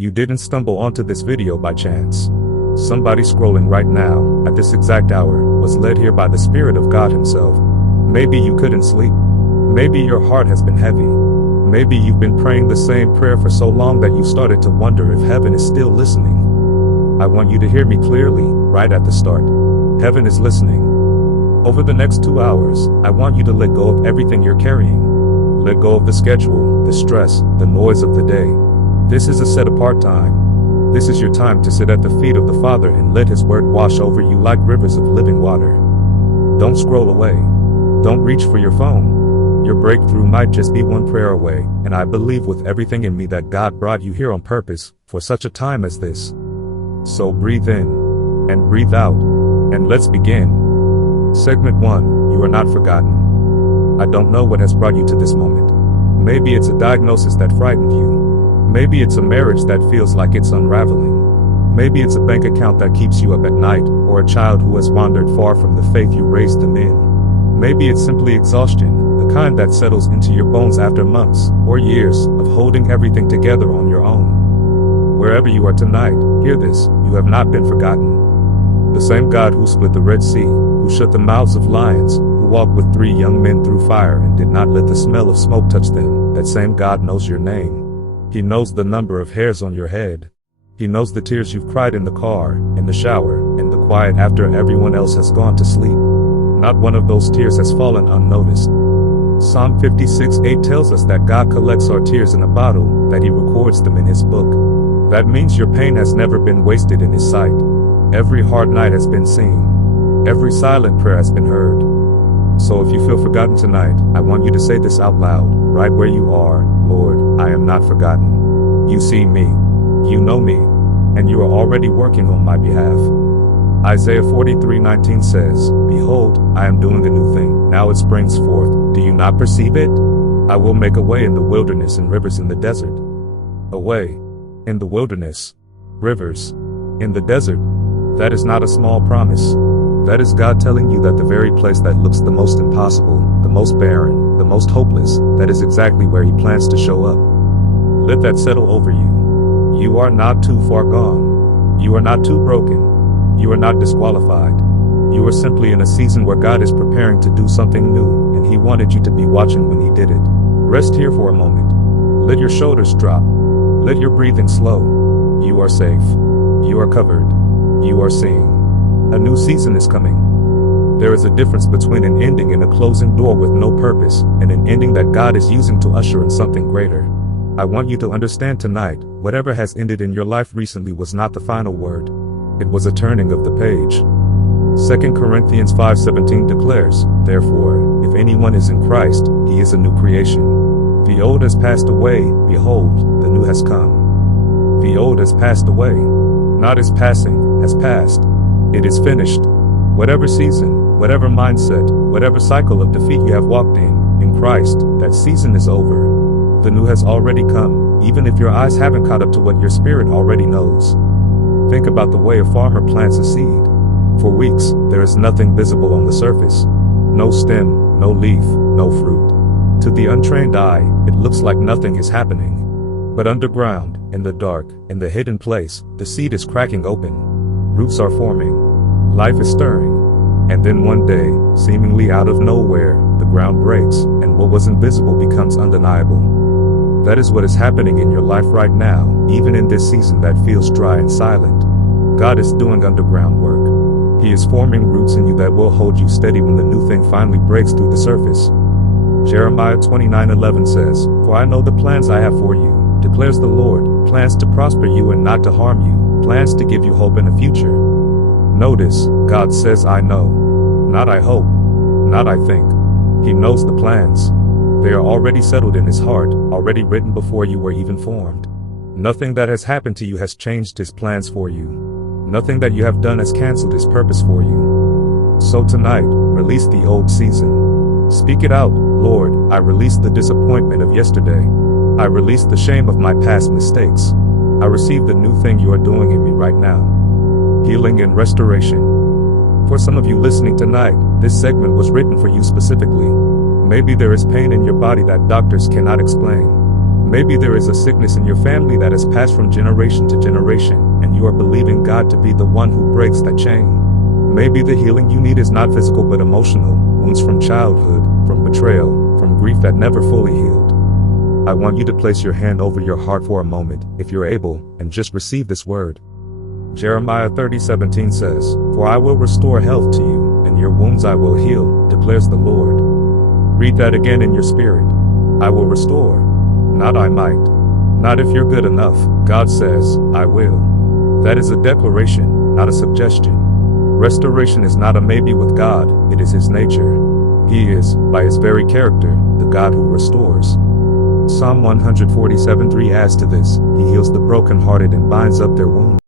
You didn't stumble onto this video by chance. Somebody scrolling right now, at this exact hour, was led here by the Spirit of God Himself. Maybe you couldn't sleep. Maybe your heart has been heavy. Maybe you've been praying the same prayer for so long that you started to wonder if heaven is still listening. I want you to hear me clearly, right at the start. Heaven is listening. Over the next 2 hours, I want you to let go of everything you're carrying. Let go of the schedule, the stress, the noise of the day. This is a set-apart time. This is your time to sit at the feet of the Father and let His word wash over you like rivers of living water. Don't scroll away. Don't reach for your phone. Your breakthrough might just be one prayer away, and I believe with everything in me that God brought you here on purpose, for such a time as this. So breathe in, and breathe out, and let's begin. Segment 1, you are not forgotten. I don't know what has brought you to this moment. Maybe it's a diagnosis that frightened you. Maybe it's a marriage that feels like it's unraveling. Maybe it's a bank account that keeps you up at night, or a child who has wandered far from the faith you raised them in. Maybe it's simply exhaustion, the kind that settles into your bones after months, or years, of holding everything together on your own. Wherever you are tonight, hear this, you have not been forgotten. The same God who split the Red Sea, who shut the mouths of lions, who walked with 3 young men through fire and did not let the smell of smoke touch them, that same God knows your name. He knows the number of hairs on your head. He knows the tears you've cried in the car, in the shower, in the quiet after everyone else has gone to sleep. Not one of those tears has fallen unnoticed. Psalm 56:8 tells us that God collects our tears in a bottle, that He records them in His book. That means your pain has never been wasted in His sight. Every hard night has been seen. Every silent prayer has been heard. So if you feel forgotten tonight, I want you to say this out loud, right where you are. Lord, I am not forgotten. You see me. You know me. And you are already working on my behalf. Isaiah 43:19 says, Behold, I am doing a new thing. Now it springs forth. Do you not perceive it? I will make a way in the wilderness and rivers in the desert. A way. In the wilderness. Rivers. In the desert. That is not a small promise. That is God telling you that the very place that looks the most impossible, the most barren, the most hopeless, that is exactly where He plans to show up. Let that settle over you. You are not too far gone. You are not too broken. You are not disqualified. You are simply in a season where God is preparing to do something new, and He wanted you to be watching when He did it. Rest here for a moment. Let your shoulders drop. Let your breathing slow. You are safe. You are covered. You are seeing. A new season is coming. There is a difference between an ending and a closing door with no purpose, and an ending that God is using to usher in something greater. I want you to understand tonight, whatever has ended in your life recently was not the final word. It was a turning of the page. 2 Corinthians 5:17 declares, Therefore, if anyone is in Christ, he is a new creation. The old has passed away, behold, the new has come. The old has passed away. Not is passing, has passed. It is finished. Whatever season, whatever mindset, whatever cycle of defeat you have walked in Christ, that season is over. The new has already come, even if your eyes haven't caught up to what your spirit already knows. Think about the way a farmer plants a seed. For weeks, there is nothing visible on the surface. No stem, no leaf, no fruit. To the untrained eye, it looks like nothing is happening. But underground, in the dark, in the hidden place, the seed is cracking open. Roots are forming. Life is stirring. And then one day, seemingly out of nowhere, the ground breaks, and what was invisible becomes undeniable. That is what is happening in your life right now, even in this season that feels dry and silent. God is doing underground work. He is forming roots in you that will hold you steady when the new thing finally breaks through the surface. Jeremiah 29:11 says, For I know the plans I have for you, declares the Lord, plans to prosper you and not to harm you, plans to give you hope in a future. Notice, God says I know. Not I hope. Not I think. He knows the plans. They are already settled in His heart, already written before you were even formed. Nothing that has happened to you has changed His plans for you. Nothing that you have done has canceled His purpose for you. So tonight, release the old season. Speak it out, Lord, I release the disappointment of yesterday. I release the shame of my past mistakes. I receive the new thing you are doing in me right now. Healing and restoration. For some of you listening tonight, this segment was written for you specifically. Maybe there is pain in your body that doctors cannot explain. Maybe there is a sickness in your family that has passed from generation to generation, and you are believing God to be the one who breaks that chain. Maybe the healing you need is not physical but emotional, wounds from childhood, from betrayal, from grief that never fully healed. I want you to place your hand over your heart for a moment, if you're able, and just receive this word. Jeremiah 30:17 says, "For I will restore health to you, and your wounds I will heal, declares the Lord." Read that again in your spirit. I will restore. Not I might. Not if you're good enough. God says, I will. That is a declaration, not a suggestion. Restoration is not a maybe with God, it is His nature. He is, by His very character, the God who restores. Psalm 147:3 adds to this, He heals the brokenhearted and binds up their wounds.